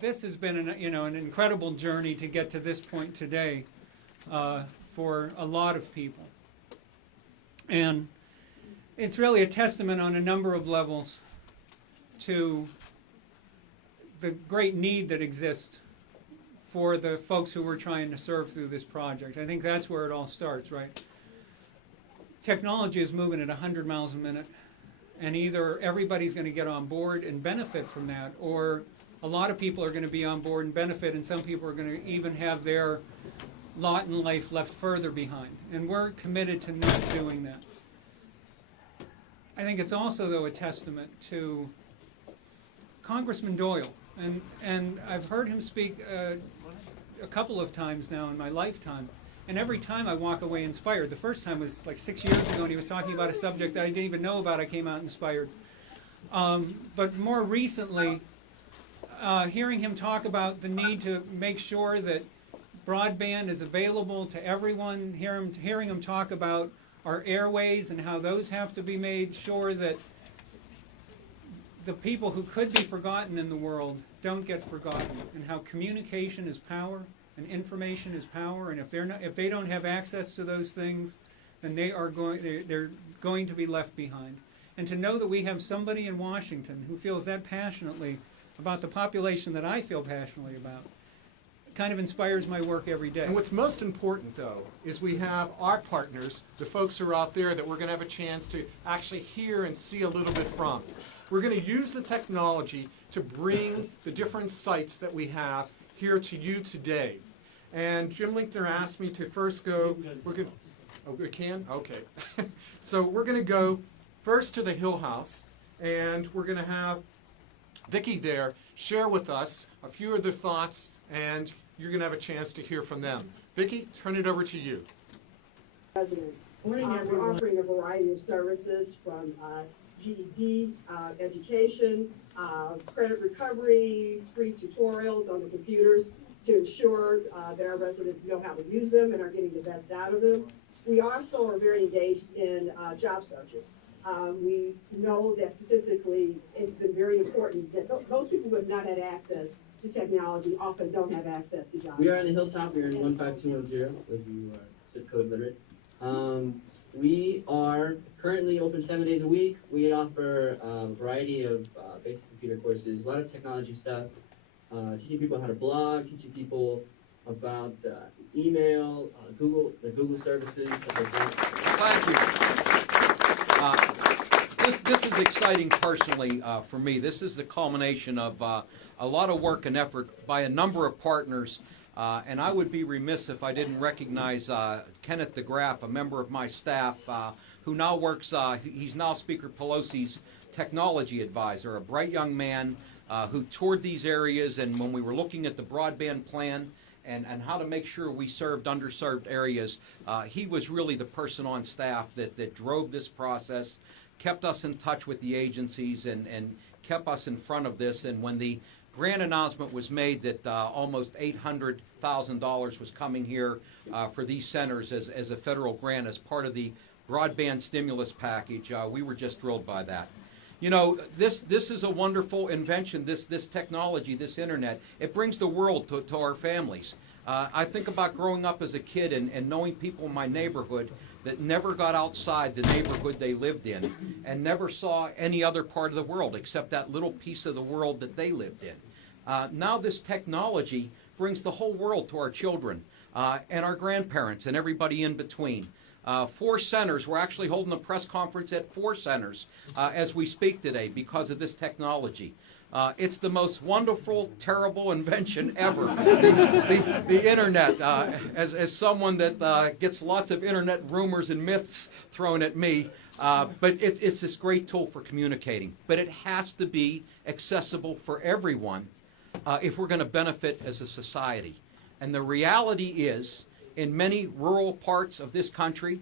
this has been an incredible journey to get to this point today for a lot of people. And it's really a testament on a number of levels to the great need that exists for the folks who we're trying to serve through this project. I think that's where it all starts, right? Technology is moving at 100 miles a minute, and either everybody's going to get on board and benefit from that, or a lot of people are going to be on board and benefit, and some people are going to even have their lot in life left further behind. And we're committed to not doing that. I think it's also, though, a testament to Congressman Doyle. And I've heard him speak a couple of times now in my lifetime. And every time I walk away inspired. The first time was like 6 years ago, and he was talking about a subject that I didn't even know about. I came out inspired. But more recently, hearing him talk about the need to make sure that broadband is available to everyone, hearing him talk about our airways and how those have to be made sure that the people who could be forgotten in the world don't get forgotten, and how communication is power and information is power, and if they don't have access to those things, then they're going to be left behind. And to know that we have somebody in Washington who feels that passionately about the population that I feel passionately about kind of inspires my work every day. And what's most important, though, is we have our partners, the folks who are out there that we're going to have a chance to actually hear and see a little bit from. We're going to use the technology to bring the different sites that we have here to you today. And Jim Linkner asked me to first go, oh, we can? Okay. So we're going to go first to the Hill House, and we're going to have Vicki there share with us a few of their thoughts, and you're going to have a chance to hear from them. Vicki, turn it over to you. President, we're offering a variety of services from GED education, credit recovery, free tutorials on the computers to ensure that our residents know how to use them and are getting the best out of them. We also are very engaged in job searches. We know that statistically it's been very important that those people who have not had access to technology often don't have access to jobs. We are in the Hilltop. We are in 15210 if you are zip code literate. We are currently open 7 days a week. We offer a variety of basic computer courses, a lot of technology stuff, teaching people how to blog, teaching people about email, the Google services, stuff like that. Thank you. This is exciting personally for me. This is the culmination of a lot of work and effort by a number of partners. And I would be remiss if I didn't recognize Kenneth DeGraff, a member of my staff, who now works, he's now Speaker Pelosi's technology advisor, a bright young man who toured these areas, and when we were looking at the broadband plan and how to make sure we served underserved areas, he was really the person on staff that drove this process, kept us in touch with the agencies, and kept us in front of this. And when the grant announcement was made that almost $800,000 was coming here for these centers as a federal grant as part of the broadband stimulus package, we were just thrilled by that. You know, this is a wonderful invention, this technology, this internet. It brings the world to our families. I think about growing up as a kid and knowing people in my neighborhood that never got outside the neighborhood they lived in and never saw any other part of the world except that little piece of the world that they lived in. Now this technology brings the whole world to our children and our grandparents and everybody in between. 4 centers, we're actually holding a press conference at 4 centers as we speak today because of this technology. It's the most wonderful, terrible invention ever, the internet. As someone that gets lots of internet rumors and myths thrown at me, but it's this great tool for communicating. But it has to be accessible for everyone if we're going to benefit as a society. And the reality is, in many rural parts of this country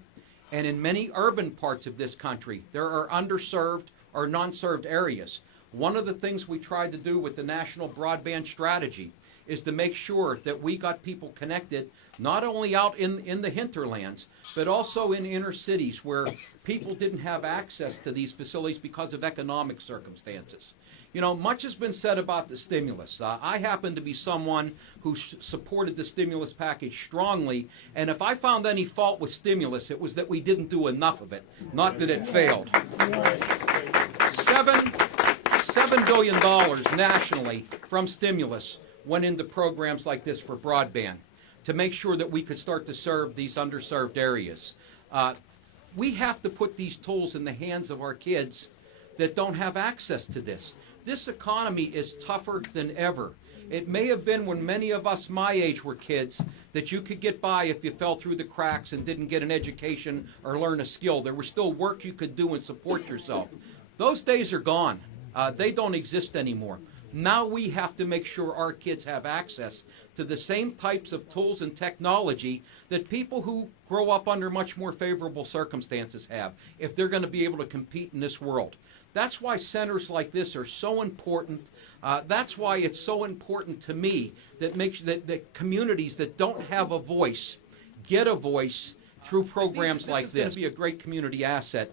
and in many urban parts of this country, there are underserved or non-served areas. One of the things we tried to do with the National Broadband Strategy is to make sure that we got people connected, not only out in the hinterlands, but also in inner cities where people didn't have access to these facilities because of economic circumstances. You know, much has been said about the stimulus. I happen to be someone who supported the stimulus package strongly, and if I found any fault with stimulus, it was that we didn't do enough of it, not that it failed. $7 billion nationally from stimulus went into programs like this for broadband to make sure that we could start to serve these underserved areas. We have to put these tools in the hands of our kids that don't have access to this. This economy is tougher than ever. It may have been when many of us my age were kids that you could get by if you fell through the cracks and didn't get an education or learn a skill. There was still work you could do and support yourself. Those days are gone. They don't exist anymore. Now we have to make sure our kids have access to the same types of tools and technology that people who grow up under much more favorable circumstances have, if they're going to be able to compete in this world. That's why centers like this are so important. That's why it's so important to me that communities that don't have a voice get a voice through programs like this. This is going to be a great community asset.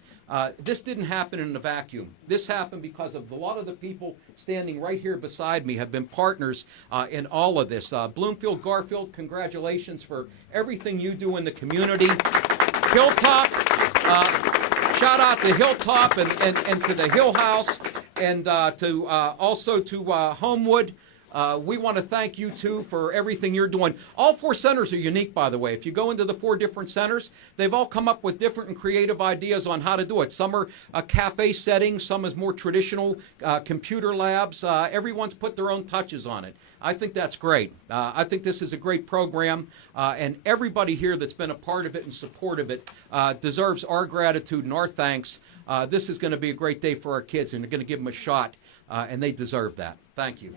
This didn't happen in a vacuum. This happened because of a lot of the people standing right here beside me have been partners in all of this. Bloomfield, Garfield, congratulations for everything you do in the community. Hilltop, shout out to Hilltop and to the Hill House, and also to Homewood. We want to thank you, too, for everything you're doing. All 4 centers are unique, by the way. If you go into the 4 different centers, they've all come up with different and creative ideas on how to do it. Some are cafe settings, some is more traditional computer labs. Everyone's put their own touches on it. I think that's great. I think this is a great program, and everybody here that's been a part of it and support of it deserves our gratitude and our thanks. This is going to be a great day for our kids, and they're going to give them a shot, and they deserve that. Thank you.